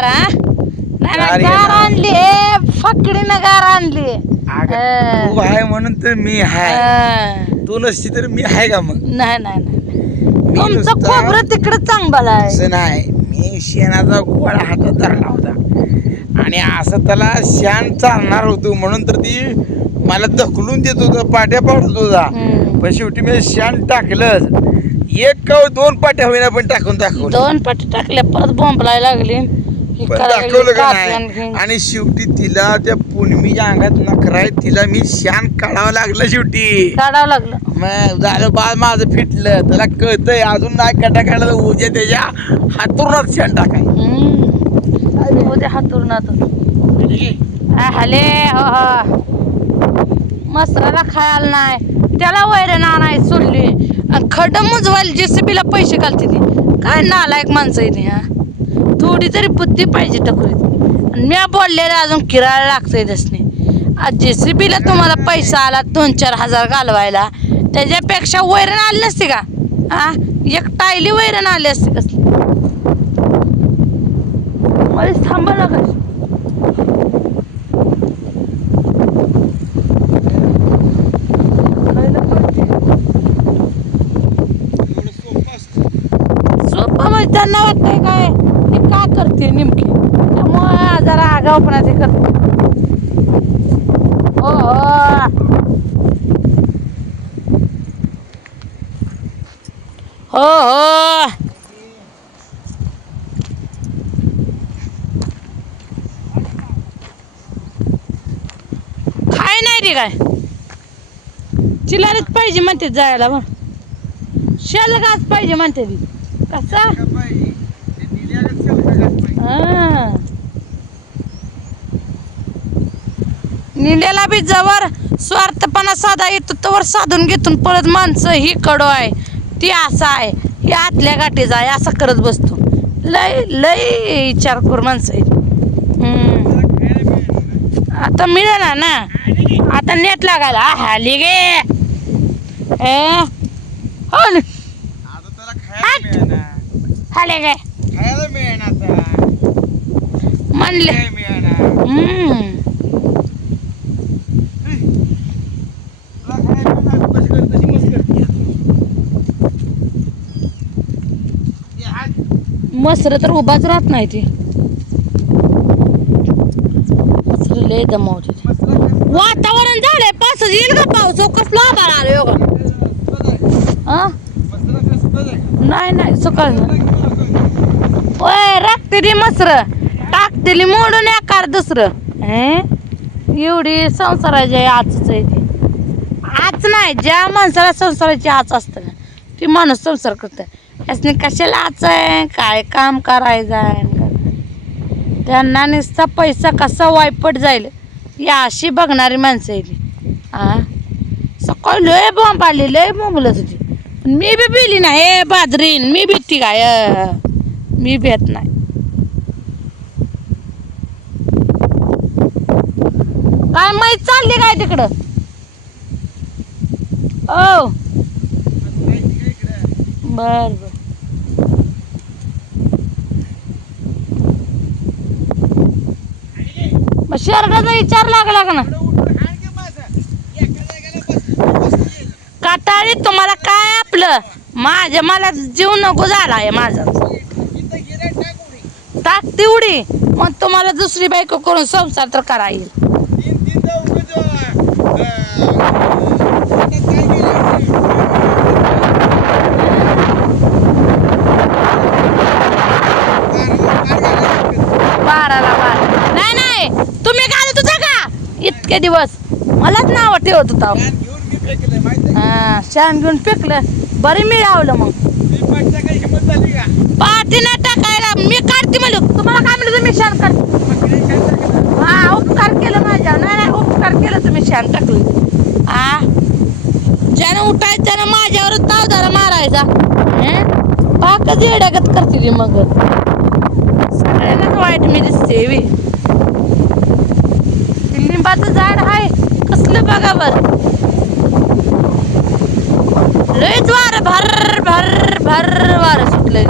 गार हा नाही गार नाही, गार येणार. आणली ए फकडीनं गार आणली अगं. तू आहे म्हणून तर मी आहे तू नसती तर मी आहे का मग नाही नाही नाही मी तुमचं नुसता- खोबरं तिकडं चांगलं आहे असं नाही मी शेणाचा गोळा हातात धरला होता आणि असं त्याला शान चालणार होतो म्हणून तर ती मला ढकलून देत होतं पाट्या पाडत होता हम्म. पण शेवटी मी शान टाकलंच एक का दोन पाट्या होईना पण टाकून दाखवलं दोन पट टाकल्या परत बोंबलायला लागली पण दाखवलं का नाही. आणि शेवटी तिला त्या पुनमीच्या अंगात नखरा आहे तिला मी शान काढावं लागलं शेवटी. काढावं लागलं. मग झालं बाळ माझं फिटलं. त्याला कळतंय अजून नाही कटा काढलं उद्या त्याच्या हातूनच शान टाकाय. उद्या हले हो हो. मसराला खायला नाही. त्याला वैरण आणाय सोडली. आणि खड मुजवायला जेसीबीला पैसे घालते ती. काय नालायक माणसं आहे हा? थोडी तरी बुद्धी पाहिजे टकुरीत आणि मी बोललेलं अजून किराळा लागतंय त्यासने आज जेसीबीला तुम्हाला पैसा आला दोन चार हजार घालवायला त्याच्यापेक्षा वैरण आली नसती का? हा एक टायली वैरण आली असती कसली? मला थांबा लागायचं सोपं म्हणजे त्यांना वाटतंय काय? हे का करते नेमकी? त्यामुळे जरा आगावपणाचे करते. हो हो हो हो. काय नाही रे काय? चिलारीत पाहिजे म्हणते जायला मग शेलगाच पाहिजे म्हणते ती. कसा? निलेला बी जवळ स्वार्थपणा साधा येतो तवर साधून घेतून परत माणसं ही कडो आहे. ती असं आहे. ही आतल्या गाठीच आहे असं करत बसतो. लय लय विचार करू माणसं. आता मिळेना ना? आता नेट लागायला. हाली गे. हो न. हाले गे. हम्म. मसर तर उभाच राहत नाही ती. मसर लय दमावते. वातावरण झालंय पाऊस येईल का पाऊस? हो, कसला आभाळ आलं हा? नाही नाही सकाळ ओय राखते ती मसर. टाकतेली मोडून एकार दुसरं. हे एवढी संसाराची आचच आहे ती. आच नाही ज्या माणसाला संसाराची आच असतं ना ती माणूस संसार करत यासने कशाला आच आहे? काय काम करायचं आहे? त्यांना नुसता पैसा कसा वायपट जाईल? या अशी बघणारी माणसं ती. आ? सकाळी लय बॉम्ब आली लय बोंबलत होती. मी बी बिली नाही हे बाजरीन मी भीती काय? अं, मी भेट नाही काय माहीत चालली काय तिकडं? ओ. बर बर. मग शर्टाचा विचार लागला का ना? काटाळी तुम्हाला काय आपलं? माझ्या मला जीव नको झालाय माझा. टाकती उडी मग तुम्हाला दुसरी बायको करून संसार तर करा येईल. बाराला बारा. नाही नाही. तुम्ही घालत होता का? इतके दिवस. मलाच नाव ठेवत होता. हा शान घेऊन फेकलं. बरी मिळावलं मग. पाठीने टाकायला. मी काढते म्हणलं. तुम्हाला काय म्हणलं? तुम्ही शान काढ. तुम्ही शान टाकली. आ? ज्यानं उठायचं त्यानं माझ्यावरच ताव जरा मारायचा पाकच येड्यागत करते ती मग. सगळ्यांनाच वाईट मी दिसते वी लिंबाचं झाड आहे कसलं बघा बर. लयच वार भर भर भर वार सुटलंय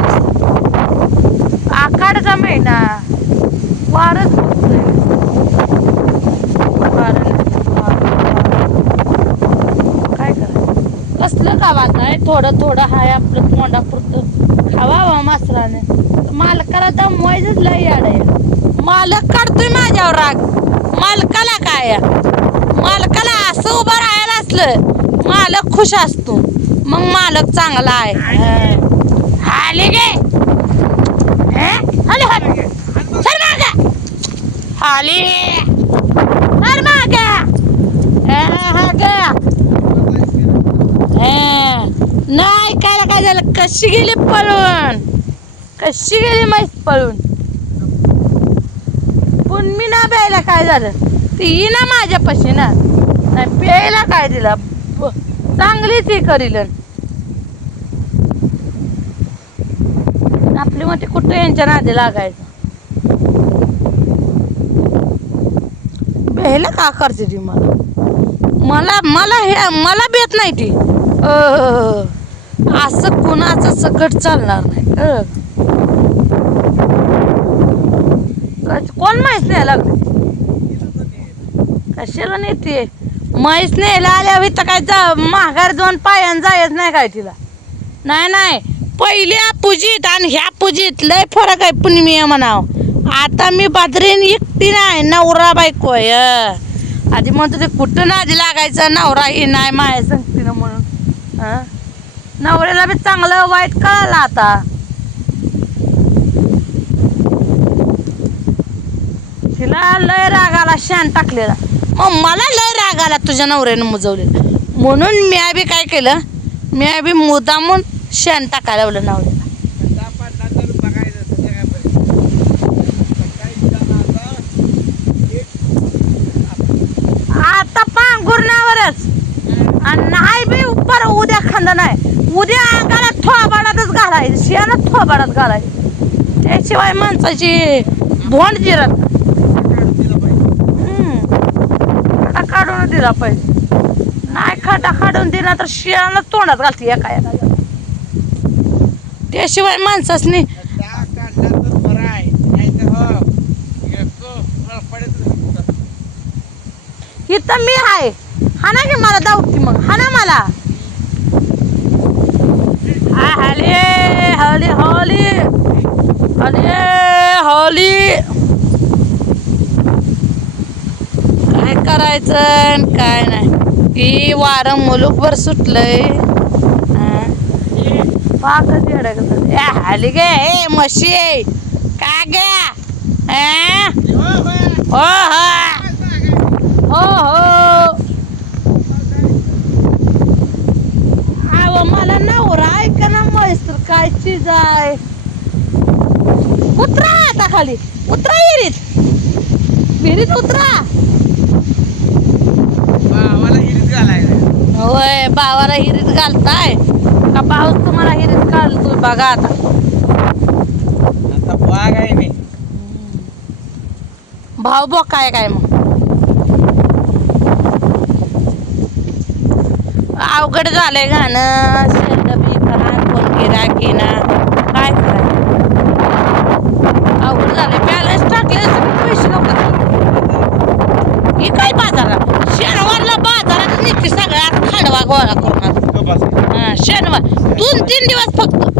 आखाडचा महिना. वारच वार कसलं गावात आहे? थोडं थोडं हाय आपलं तोंडापुरतं खावा मासराने. मालकाला दमवायचंच लय याड आहे. मालक काढतोय माझ्यावर राग. मालकाला काय? मालकाला असं उभं राहायला असलं मालक खुश असतो. मग मालक चांगला आहे. आले गे. हं? आले हात. सर मागं. आले सर मागं. हं, हा गे. हं. नाही काय काय झालं कशी गेली पळून? कशी गेली माहीत पळून? पण मी ना प्यायला काय झालं? ती ना माझ्यापाशी ना. नाही प्यायला काय दिला? चांगली ती करील. आपली मग कुठं यांच्या नादी लागायचं? प्यायला का करते ती मला? मला मला हे मला बेत नाही ती. अह, असं कुणाचं सकट चालणार नाही? कोण माहीत नाही लागलं कशाला नेते? म्हैस न्यायला आल्या तर काय जा माघार दोन पायान जायच नाही काय तिला? नाही नाही. पहिल्या पूजीत आणि ह्या पूजीत लय फरक आहे पण मी म्हणाव. आता मी बाजरीन एकटी नाही नवरा बायको आहे. आधी म्हणतो ते कुठं नादी लागायचं नवरा ही नाही माया सांगतीनं म्हणून. हं? नवऱ्याला बी चांगलं वाईट कळालं आता. तिला लय राग आला शान टाकलेला. मग मला लय राग आला तुझ्या नवऱ्यानं मुजवलेला. म्हणून मी बी काय केलं मी बी मुदामून शान टाकायला लावलं नवऱ्याला. जाणार आता. पांघुरण्यावरच. आणि नाही बी पर उद्या खांदा नाही. उद्या अंगाला थोबाडातच घालायचं शेणात थोबाडात घालायचं. त्याशिवाय माणसाची भोंड जिरत नाही. काढून खडा काढून दिला पाहिजे. नाही खडा काढून दिला तर शियाला तोंडात घालते एका एका. त्याशिवाय माणसासनी आहे इथं मी आहे. हा ना की मला दाऊ मग? हा ना मला? हले हले हली हले हली काय करायचं काय नाही. की वारं मुलूकभर सुटलंय. हा. पाकच येडं ए हाली गे ए म्हशी. का गे? हो, हो. हो हो हो हो अहो मला नवरा ऐका ना मैस्तर आहे उतरा आता खाली. उतरा विहिरीत. विहिरीत उतरा. भावाला हिरीत. होय भावाला हिरीत घालताय. का भाऊच तुम्हाला हिरीत घालतोय बघा आता. आता वाघ आहे मी. भाऊ बघ काय काय मग? अवघड झालंय गाणं. शेंड बी करा कोण गिरा किना काय करायचं अवघड झालंय बॅलन्स टाकले पैसे नको ही काय बाजारात शनिवारला बाजारात निघते सगळ्या खांडवा गोळा करून शनिवार दोन तीन दिवस फक्त.